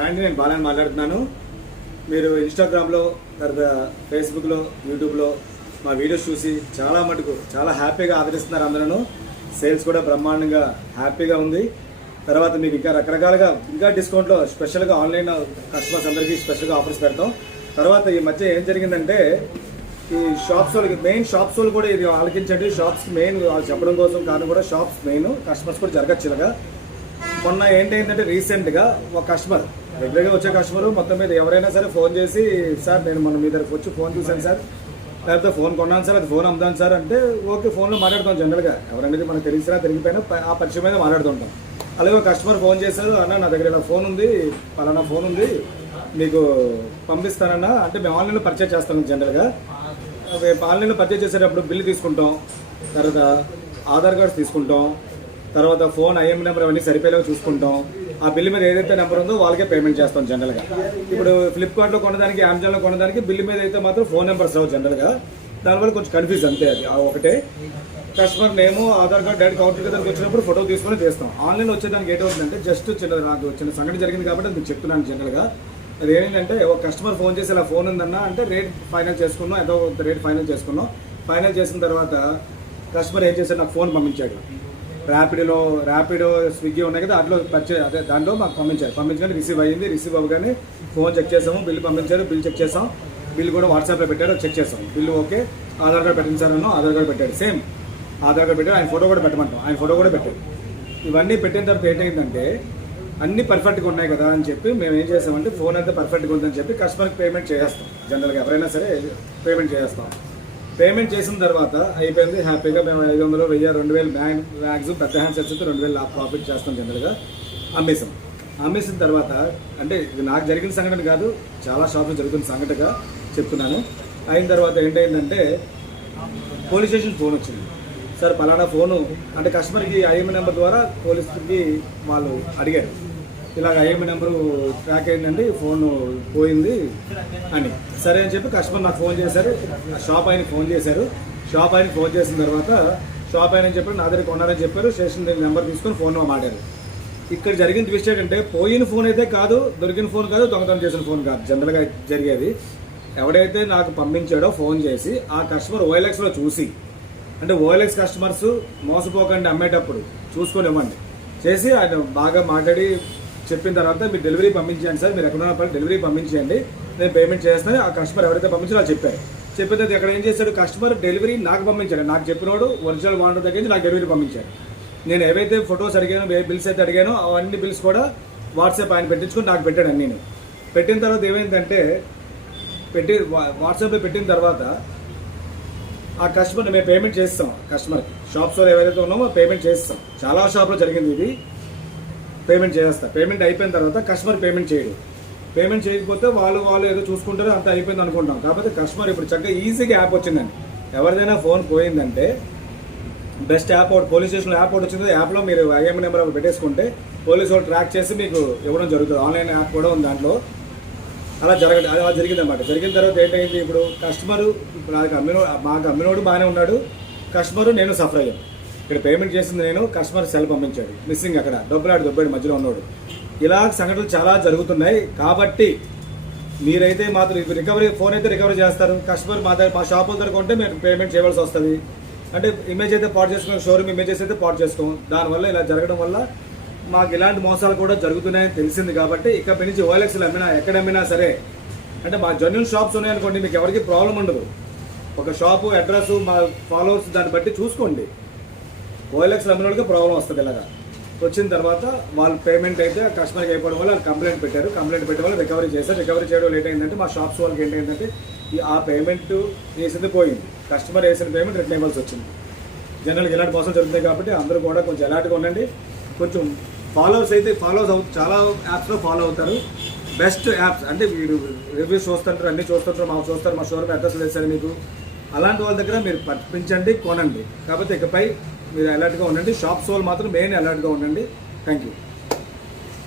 అండి నేను బాలని మాట్లాడుతున్నాను. మీరు ఇన్స్టాగ్రామ్లో తర్వాత ఫేస్బుక్లో యూట్యూబ్లో మా వీడియోస్ చూసి చాలా మటుకు చాలా హ్యాపీగా ఆదరిస్తున్నారు. అందరూ సేల్స్ కూడా బ్రహ్మాండంగా హ్యాపీగా ఉంది. తర్వాత మీకు ఇంకా రకరకాలుగా ఇంకా డిస్కౌంట్లో స్పెషల్గా ఆన్లైన్ కస్టమర్స్ అందరికీ స్పెషల్గా ఆఫర్స్ పెడతాం. తర్వాత ఈ మధ్య ఏం జరిగిందంటే ఈ షాప్స్ వాళ్ళకి మెయిన్ షాప్స్ వాళ్ళు కూడా ఇది ఆలోచించండి. షాప్స్ మెయిన్ వాళ్ళు చెప్పడం కోసం కారణం కూడా షాప్స్ మెయిన్ కస్టమర్స్ కూడా జరగచ్చు. ఇలాగా మొన్న ఏంటంటే రీసెంట్గా ఒక కస్టమర్ రెగ్యులర్గా వచ్చే కస్టమర్ మొత్తం మీద ఎవరైనా సరే ఫోన్ చేసి సార్ నేను మొన్న మీ దగ్గరకు వచ్చి ఫోన్ చూశాను సార్, లేకపోతే ఫోన్ కొన్నాను సార్, అది ఫోన్ అమ్ముదాను సార్ అంటే ఓకే ఫోన్లో మాట్లాడుతాం. జనరల్గా ఎవరనేది మనకు తెలిసినా తెలిగిపోయినా ఆ పరిచయం మీద మాట్లాడుతుంటాం. అలాగే ఒక కస్టమర్ ఫోన్ చేశారు, అన్న నా దగ్గర ఇలా ఫోన్ ఉంది, పలానా ఫోన్ ఉంది, మీకు పంపిస్తానన్నా అంటే మేము ఆన్లైన్లో పర్చేజ్ చేస్తాం. జనరల్గా ఆన్లైన్లో పర్చేజ్ చేసేటప్పుడు బిల్లు తీసుకుంటాం, తర్వాత ఆధార్ కార్డ్స్ తీసుకుంటాం, తర్వాత ఫోన్ ఐఎంఐ నెంబర్ అవన్నీ సరిపోయేలాగా చూసుకుంటాం. ఆ బిల్లు మీద ఏదైతే నెంబర్ ఉందో వాళ్ళకే పేమెంట్ చేస్తాం. జనరల్గా ఇప్పుడు ఫ్లిప్కార్ట్లో కొనడానికి అమెజాన్లో కొనడానికి బిల్లు మీద అయితే మాత్రం ఫోన్ నెంబర్స్ రావు జనరల్గా. దానివల్ల కొంచెం కన్ఫ్యూజ్ అంతే. అది ఒకటే కస్టమర్ నేమో ఆధార్ కార్డ్ డైరెక్ట్ కౌంటర్ దగ్గరికి వచ్చినప్పుడు ఫోటో తీసుకొని చేస్తాం. ఆన్లైన్ వచ్చేదానికి ఏంటవుతుందంటే జస్ట్ నాకు చిన్న సంఘటన జరిగింది కాబట్టి మీకు చెప్తున్నాను. జనరల్గా అది ఏంటంటే ఒక కస్టమర్ ఫోన్ చేసి ఇలా ఫోన్ ఉందన్నా అంటే రేట్ ఫైనల్ చేసుకున్నాం, ఏదో రేట్ ఫైనల్ చేసుకున్నాం. ఫైనల్ చేసిన తర్వాత కస్టమర్ ఏం చేశాడు, నాకు ఫోన్ పంపించాడు. ర్యాపిడో స్విగ్గీ ఉన్నాయి కదా, దాంట్లో మాకు పంపించగానే రిసీవ్ అయ్యింది. రిసీవ్ అవ్వగానే ఫోన్ చెక్ చేసాము, బిల్లు పంపించారు, బిల్ చెక్ చేసాం, బిల్లు కూడా వాట్సాప్లో పెట్టారు, చెక్ చేసాం. బిల్లు ఓకే, ఆధార్ కార్డ్ పెట్టించారనో ఆధార్ కార్డ్ పెట్టాడు, సేమ్ ఆధార్ కార్డ్ పెట్టాడు. ఆయన ఫోటో కూడా పెట్టమంటాం, ఆయన ఫోటో కూడా పెట్టాడు. ఇవన్నీ పెట్టిన తర్వాత ఏంటంటే అన్నీ పర్ఫెక్ట్గా ఉన్నాయి కదా అని చెప్పి మేము ఏం చేసామంటే ఫోన్ అంతా పర్ఫెక్ట్గా ఉందని చెప్పి కస్టమర్కి పేమెంట్ చేసేస్తాం. జనరల్గా ఎవరైనా సరే పేమెంట్ చేసేస్తాం. పేమెంట్ చేసిన తర్వాత అయిపోయింది హ్యాపీగా. మేము 500, 1000, 2000 మ్యాక్సిమం పెద్ద హ్యాండ్స్ వచ్చి 2000 ప్రాఫిట్ చేస్తాం. జనరల్గా అమ్మేసిన తర్వాత అంటే ఇది నాకు జరిగిన సంఘటన కాదు, చాలా షాప్లో జరుగుతున్న సంఘటనగా చెప్తున్నాను. అయిన తర్వాత ఏంటంటే పోలీస్ స్టేషన్ ఫోన్ వచ్చింది. సార్ పలానా ఫోను అంటే కస్టమర్కి ఐఎంఐ నెంబర్ ద్వారా పోలీసుకి వాళ్ళు అడిగారు, ఇలాగ ఐఎంఐ నెంబరు ట్రాక్ అయిందండి, ఫోన్ పోయింది అని. సరే అని చెప్పి కస్టమర్ నాకు ఫోన్ చేశారు, షాప్ ఆయనకి ఫోన్ చేశారు. షాప్ ఆయనకి ఫోన్ చేసిన తర్వాత షాప్ ఆయన చెప్పారు నా దగ్గర కొన్నారని చెప్పారు. స్టేషన్ నెంబర్ తీసుకొని ఫోన్ మాట్లాడారు. ఇక్కడ జరిగిన ట్విస్ట్ ఏంటంటే పోయిన ఫోన్ అయితే కాదు, దొరికిన ఫోన్ కాదు, దొంగతనం చేసిన ఫోన్ కాదు. జనరల్గా జరిగేది ఎవడైతే నాకు పంపించాడో ఫోన్ చేసి ఆ కస్టమర్ OLXలో చూసి, అంటే OLX కస్టమర్స్ మోసపోకండి అమ్మేటప్పుడు చూసుకొని ఇవ్వండి చేసి ఆయన బాగా మాట్లాడి చెప్పిన తర్వాత మీరు డెలివరీ పంపించండి సార్, మీరు ఎక్కడున్న పని డెలివరీ పంపించండి, నేను పేమెంట్ చేస్తాను. ఆ కస్టమర్ ఎవరైతే పంపించారో వాళ్ళు చెప్పారు. చెప్పిన తర్వాత ఎక్కడ ఏం చేశాడు, కస్టమర్ డెలివరీ నాకు పంపించాడు. నాకు చెప్పినోడు ఒరిజినల్ ఓనర్ దగ్గర నుంచి నాకు డెలివరీ పంపించాడు. నేను ఏవైతే ఫొటోస్ అడిగానో, బిల్స్ అయితే అడిగానో అవన్నీ బిల్స్ కూడా వాట్సాప్ ఆయన పెట్టించుకొని నాకు పెట్టాడు అన్నీ. పెట్టిన తర్వాత ఏమైందంటే వాట్సాప్లో పెట్టిన తర్వాత ఆ కస్టమర్ మేము పేమెంట్ చేస్తాం. కస్టమర్కి షాప్స్లో ఏవైతే ఉన్నామో పేమెంట్ చేస్తాం. చాలా షాప్లో జరిగింది ఇది. పేమెంట్ చేస్తా, పేమెంట్ అయిపోయిన తర్వాత కస్టమర్ పేమెంట్ చేయడు. పేమెంట్ చేయకపోతే వాళ్ళు ఏదో చూసుకుంటారో అంత అయిపోయింది అనుకుంటాం. కాకపోతే కస్టమర్ ఇప్పుడు చక్కగా ఈజీగా యాప్ వచ్చిందండి. ఎవరిదైనా ఫోన్ పోయిందంటే బెస్ట్ యాప్ ఒకటి పోలీస్ స్టేషన్లో యాప్ ఒకటి వచ్చింది. యాప్లో మీరు ఐఎంఐ నెంబర్ పెట్టేసుకుంటే పోలీసు వాళ్ళు ట్రాక్ చేసి మీకు ఇవ్వడం జరుగుతుంది. ఆన్లైన్ యాప్ కూడా ఉంది దాంట్లో. అలా జరిగిందన్నమాట. జరిగిన తర్వాత ఏంటైంది, ఇప్పుడు కస్టమరు మాకు అమ్మినోడు బాగానే ఉన్నాడు, కస్టమరు నేను సఫర్ అయ్యాను. ఇక్కడ పేమెంట్ చేసింది నేను, కస్టమర్ సెల్ పంపించాడు, మిస్సింగ్ అక్కడ దొబ్బాడు మధ్యలో ఉన్నాడు. ఇలా సంఘటనలు చాలా జరుగుతున్నాయి. కాబట్టి మీరైతే మాత్రం రికవరీ ఫోన్ అయితే రికవరీ చేస్తారు. కస్టమర్ మా షాప్ దగ్గర కొంటే మేము పేమెంట్ చేయవలసి వస్తుంది. అంటే ఇమేజ్ అయితే పాటు చేసుకున్నాం, షోరూమ్ ఇమేజెస్ అయితే పాటు చేసుకోం. దానివల్ల ఇలా జరగడం వల్ల మాకు ఇలాంటి మోసాలు కూడా జరుగుతున్నాయని తెలిసింది. కాబట్టి ఇక నుంచి OLXలో అమ్మినా ఎక్కడ అమ్మినా సరే, అంటే మా జెన్యూన్ షాప్స్ ఉన్నాయనుకోండి, మీకు ఎవరికి ప్రాబ్లం ఉండదు. ఒక షాపు అడ్రస్ మా ఫాలోవర్స్ దాన్ని బట్టి చూసుకోండి. OLXలో అమ్మిన వాళ్ళకి ప్రాబ్లం వస్తుంది. ఇలాగా వచ్చిన తర్వాత వాళ్ళు పేమెంట్ అయితే కస్టమర్కి అయిపోవడం వల్ల వాళ్ళు కంప్లైంట్ పెట్టారు. కంప్లైంట్ పెట్టే వాళ్ళు రికవరీ చేశారు. రికవరీ చేయడం లేట్ అయిందంటే మా షాప్స్ వాళ్ళకి ఏంటంటే ఆ పేమెంట్ వేసింది పోయింది, కస్టమర్ వేసిన పేమెంట్ రిటర్న్ ఇవ్వాల్సి వచ్చింది. జనరల్గా ఇలాంటి మోసం జరుగుతాయి. కాబట్టి అందరూ కూడా కొంచెం అలర్ట్గా ఉండండి. కొంచెం చాలా యాప్స్లో ఫాలో అవుతారు. బెస్ట్ యాప్స్ అంటే మీరు రివ్యూస్ చూస్తుంటారు, అన్నీ చూస్తుంటారు, మాకు చూస్తారు, మా షోరూమ్ అడ్రస్ వేస్తారు మీకు. అలాంటి వాళ్ళ దగ్గర మీరు పంపించండి, కొనండి. కాకపోతే ఇకపై మీరు అలర్ట్గా ఉండండి. షాప్స్ వాళ్ళు మాత్రం మెయిన్ అలర్ట్గా ఉండండి. Thank you.